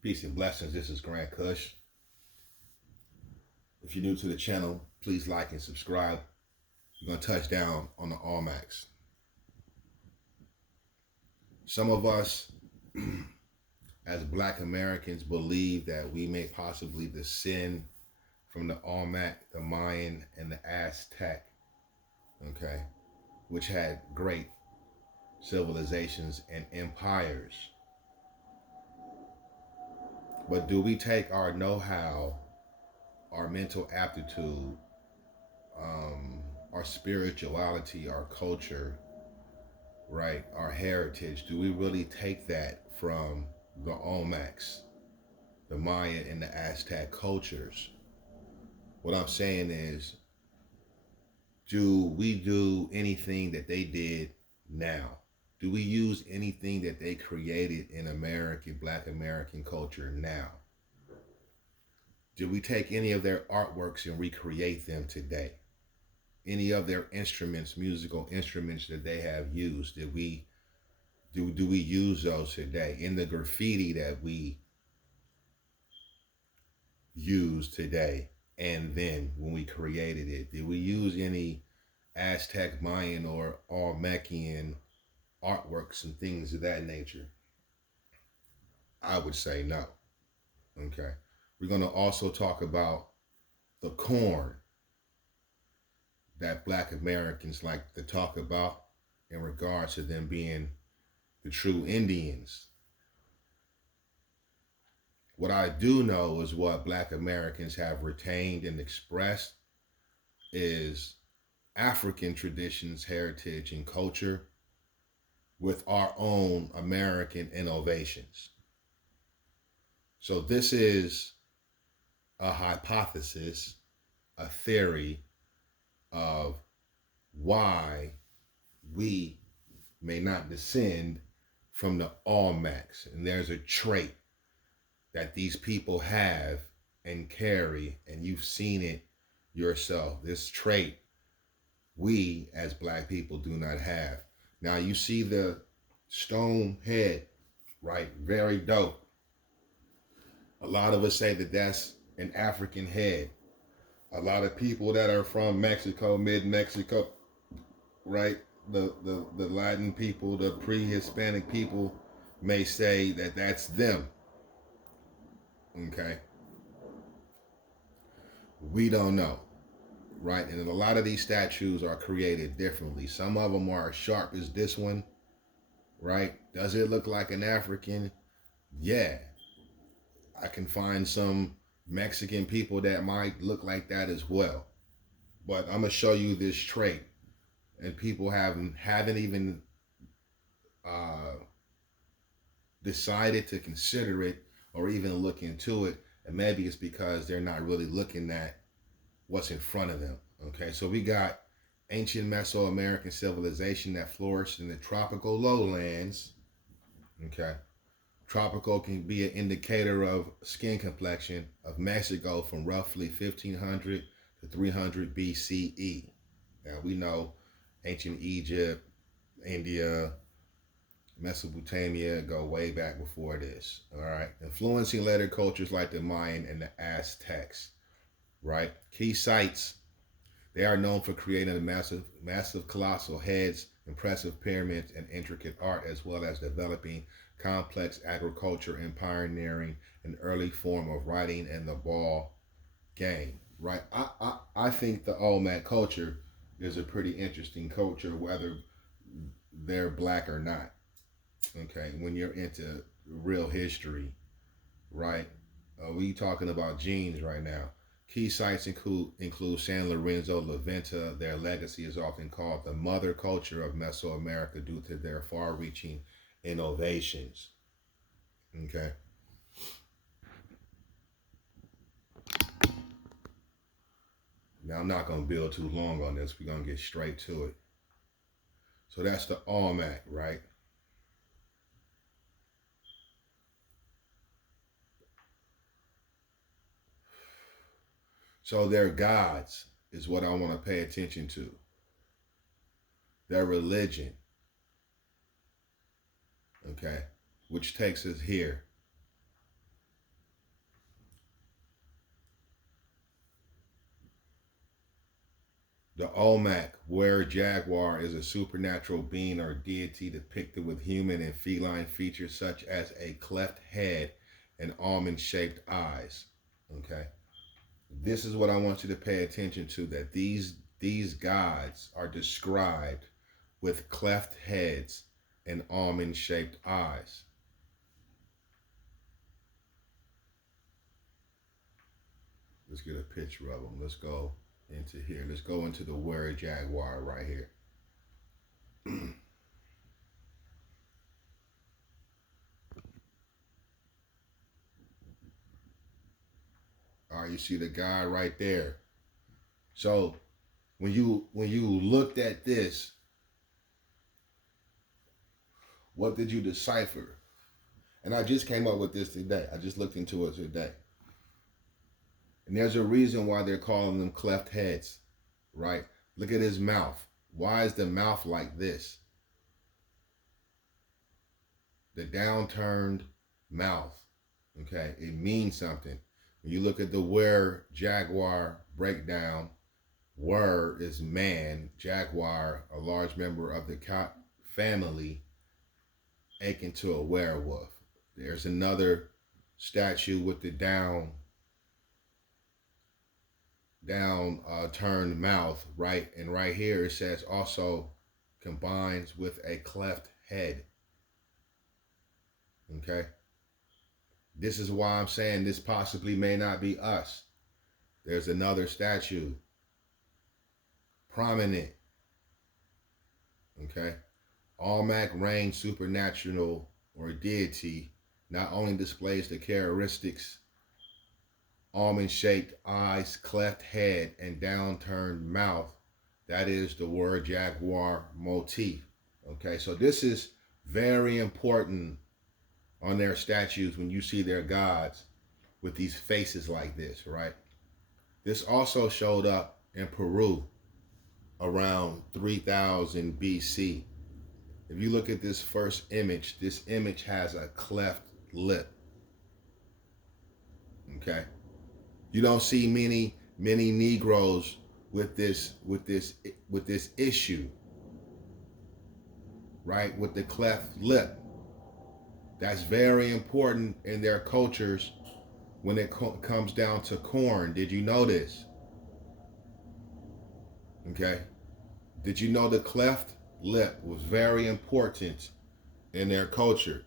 Peace and blessings. This is Grant Kush. If you're new to the channel, please like and subscribe. We're going to touch down on the Olmecs. Some of us, as Black Americans, believe that we may possibly descend from the Olmec, the Mayan, and the Aztec, okay, which had great civilizations and empires. But do we take our know-how, our mental aptitude, our spirituality, our culture, right, our heritage, do we really take that from the Olmecs, the Mayan, and the Aztec cultures? What I'm saying is, do we do anything that they did now? Do we use anything that they created in American, Black American culture now? Do we take any of their artworks and recreate them today? Any of their instruments, musical instruments that they have used, do we use those today? In the graffiti that we use today, and then when we created it, did we use any Aztec, Mayan, or Olmecian artworks and things of that nature? I would say no. Okay. We're going to also talk about the corn that Black Americans like to talk about in regards to them being the true Indians. What I do know is what Black Americans have retained and expressed is African traditions, heritage, and culture with our own American innovations. So this is a hypothesis, a theory of why we may not descend from the Olmecs. And there's a trait that these people have and carry, and you've seen it yourself. This trait we as Black people do not have. Now you see the stone head, right? Very dope. A lot of us say that that's an African head. A lot of people that are from Mexico, mid-Mexico, right? The Latin people, the pre-Hispanic people may say that that's them. Okay? We don't know, right? And a lot of these statues are created differently. Some of them are as sharp as this one, right? Does it look like an African? Yeah. I can find some Mexican people that might look like that as well. But I'm gonna show you this trait, and people haven't even decided to consider it or even look into it, and maybe it's because they're not really looking at what's in front of them. Okay, so we got ancient Mesoamerican civilization that flourished in the tropical lowlands. Okay, tropical can be an indicator of skin complexion of Mexico from roughly 1500 to 300 BCE. Now we know ancient Egypt, India, Mesopotamia go way back before this. All right, influencing later cultures like the Mayan and the Aztecs. Right, key sites. They are known for creating a massive colossal heads, impressive pyramids, and intricate art, as well as developing complex agriculture and pioneering an early form of writing and the ball game. Right, I think the Olmec culture is a pretty interesting culture, whether they're Black or not. Okay, when you're into real history, right? We talking about genes right now. Key sites include San Lorenzo, La Venta. Their legacy is often called the mother culture of Mesoamerica due to their far-reaching innovations. Okay. Now I'm not going to build too long on this. We're going to get straight to it. So that's the Olmec, right? So their gods is what I want to pay attention to. Their religion, okay, which takes us here. The Olmec, were jaguar, is a supernatural being or deity depicted with human and feline features such as a cleft head and almond-shaped eyes. Okay, this is what I want you to pay attention to. That these gods are described with cleft heads and almond-shaped eyes. Let's get a picture of them. Let's go into here. Let's go into the were jaguar right here. All right, you see the guy right there. So when you looked at this, what did you decipher? And I just came up with this today. I just looked into it today. And there's a reason why they're calling them cleft heads, right? Look at his mouth. Why is the mouth like this? The downturned mouth, okay? It means something. When you look at the were jaguar breakdown, were is man, jaguar, a large member of the cat family, akin to a werewolf. There's another statue with the turned mouth, right? And right here it says also combines with a cleft head. Okay? This is why I'm saying this possibly may not be us. There's another statue, prominent. Okay? Olmec reign supernatural or deity not only displays the characteristics almond-shaped eyes, cleft head, and downturned mouth. That is the were jaguar motif. Okay, so this is very important on their statues when you see their gods with these faces like this, right? This also showed up in Peru around 3000 BC. If you look at this first image, this image has a cleft lip. Okay? You don't see many Negroes with this issue, right? With the cleft lip. That's very important in their cultures when it comes down to corn. Did you know this? Okay. Did you know the cleft lip was very important in their culture?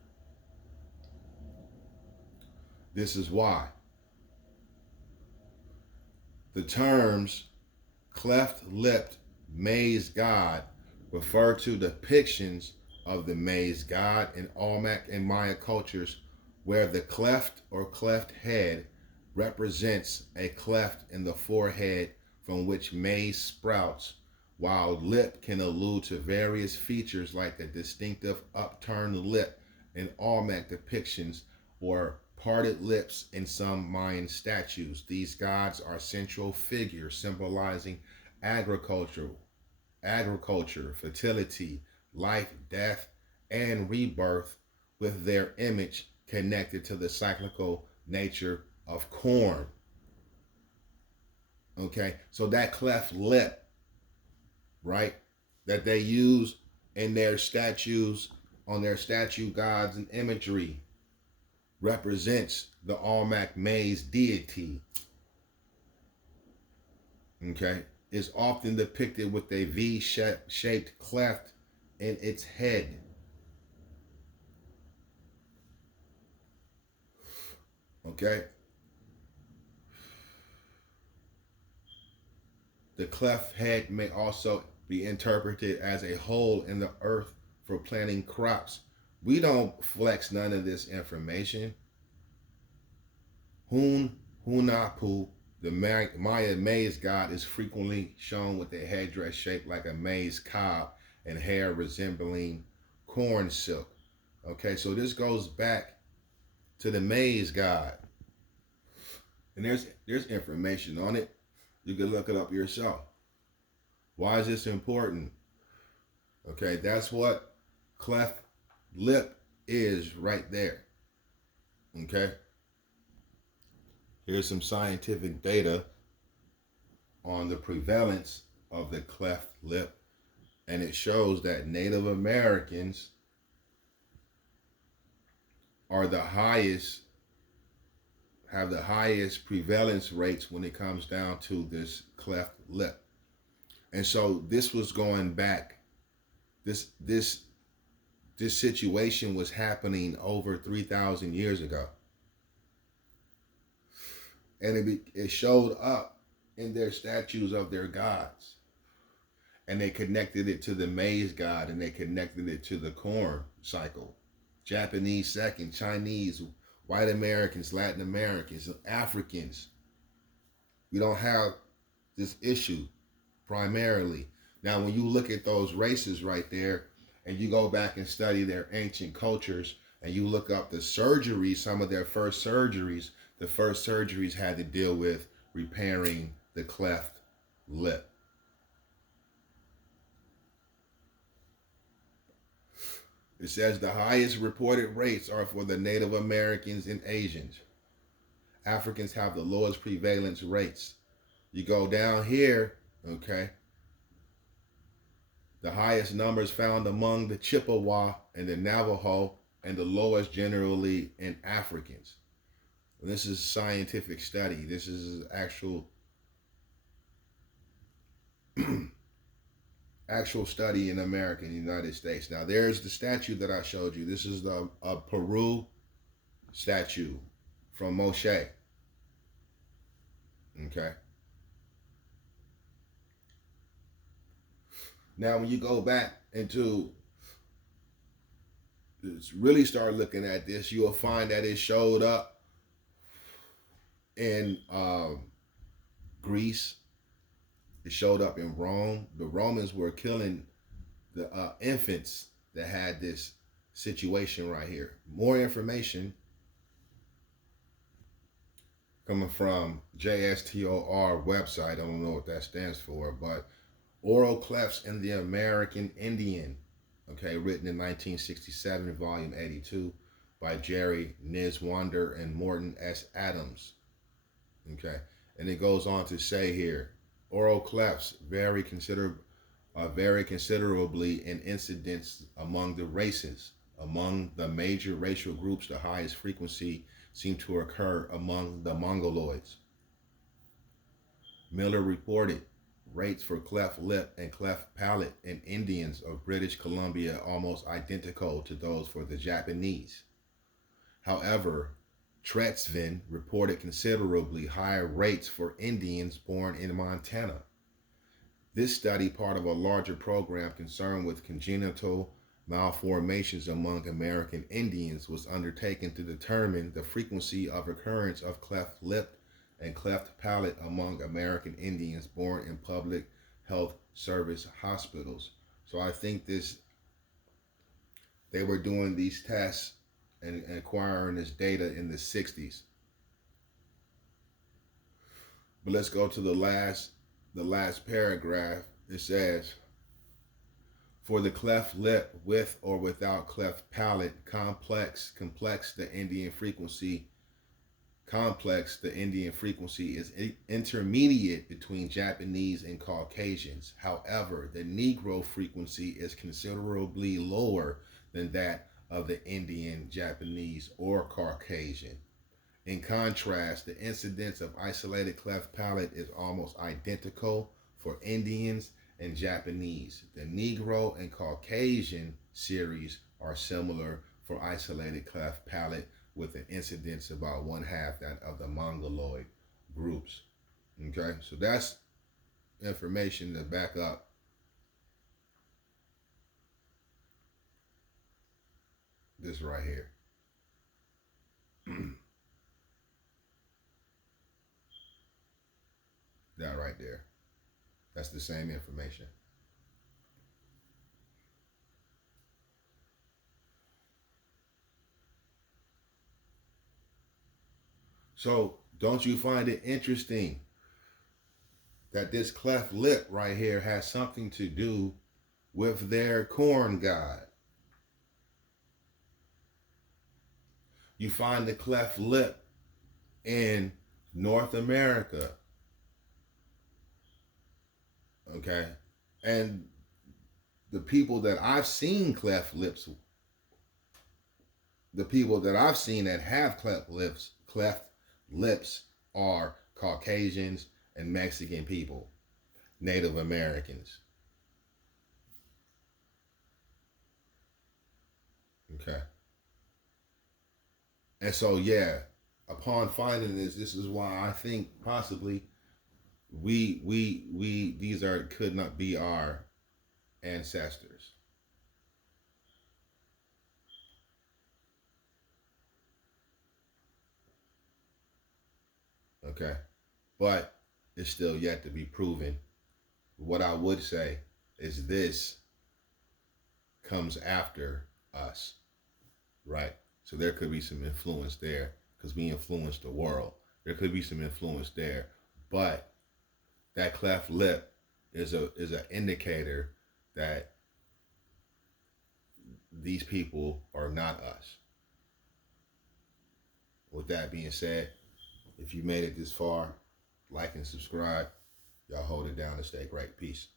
This is why. The terms cleft-lipped maize god refer to depictions of the maize god in Olmec and Maya cultures where the cleft or cleft head represents a cleft in the forehead from which maize sprouts, while lip can allude to various features like a distinctive upturned lip in Olmec depictions or parted lips in some Mayan statues. These gods are central figures symbolizing agriculture, fertility, life, death, and rebirth, with their image connected to the cyclical nature of corn. Okay, so that cleft lip, right, that they use in their statues, on their statue gods and imagery, represents the Olmec maize deity. Okay, is often depicted with a V-shaped cleft in its head. Okay, the cleft head may also be interpreted as a hole in the earth for planting crops. We don't flex none of this information. Hunapu, the Maya maize god, is frequently shown with a headdress shaped like a maize cob and hair resembling corn silk. Okay, so this goes back to the maize god. And there's information on it. You can look it up yourself. Why is this important? Okay, that's what cleft lip is right there. Okay? Here's some scientific data on the prevalence of the cleft lip, and it shows that Native Americans are the highest, have the highest prevalence rates when it comes down to this cleft lip. And so this was going back, this this this situation was happening over 3,000 years ago. And it showed up in their statues of their gods. And they connected it to the maize god, and they connected it to the corn cycle. Japanese second, Chinese, white Americans, Latin Americans, Africans. We don't have this issue primarily. Now, when you look at those races right there, and you go back and study their ancient cultures, and you look up the surgeries, some of their first surgeries, the first surgeries had to deal with repairing the cleft lip. It says the highest reported rates are for the Native Americans and Asians. Africans have the lowest prevalence rates. You go down here, okay, the highest numbers found among the Chippewa and the Navajo, and the lowest generally in Africans. And this is scientific study. This is actual actual study in America, in the United States. Now, there's the statue that I showed you. This is a Peru statue from Moshe. Okay. Now, when you go back into really start looking at this, you will find that it showed up in Greece. It showed up in Rome. The Romans were killing the infants that had this situation right here. More information coming from JSTOR website. I don't know what that stands for, but Oral Clefts in the American Indian. Okay, written in 1967, volume 82, by Jerry Niswander and Morton S. Adams. Okay, and it goes on to say here, oral clefts vary considerably in incidence among the races. Among the major racial groups, the highest frequency seemed to occur among the Mongoloids. Miller reported rates for cleft lip and cleft palate in Indians of British Columbia almost identical to those for the Japanese. However, Tretzvin reported considerably higher rates for Indians born in Montana. This study, part of a larger program concerned with congenital malformations among American Indians, was undertaken to determine the frequency of occurrence of cleft lip and cleft palate among American Indians born in public health service hospitals. So I think they were doing these tests and acquiring this data in the 60s. But let's go to the last paragraph. It says, for the cleft lip with or without cleft palate, complex the Indian frequency is intermediate between Japanese and Caucasians. However, the Negro frequency is considerably lower than that of the Indian, Japanese, or Caucasian. In contrast, the incidence of isolated cleft palate is almost identical for Indians and Japanese. The Negro and Caucasian series are similar for isolated cleft palate, with an incidence about 1/2 that of the Mongoloid groups. Okay, so that's information to back up this right here. That right there. That's the same information. So don't you find it interesting that this cleft lip right here has something to do with their corn god? You find the cleft lip in North America. Okay, and the people that I've seen the people that I've seen that have cleft lips are Caucasians and Mexican people, Native Americans. Okay, and so yeah, upon finding this is why I think possibly we these are could not be our ancestors. Okay, but it's still yet to be proven. What I would say is this comes after us, right? So there could be some influence there because we influence the world. There could be some influence there, but that cleft lip is an indicator that these people are not us. With that being said, if you made it this far, like and subscribe. Y'all hold it down and stay great. Peace.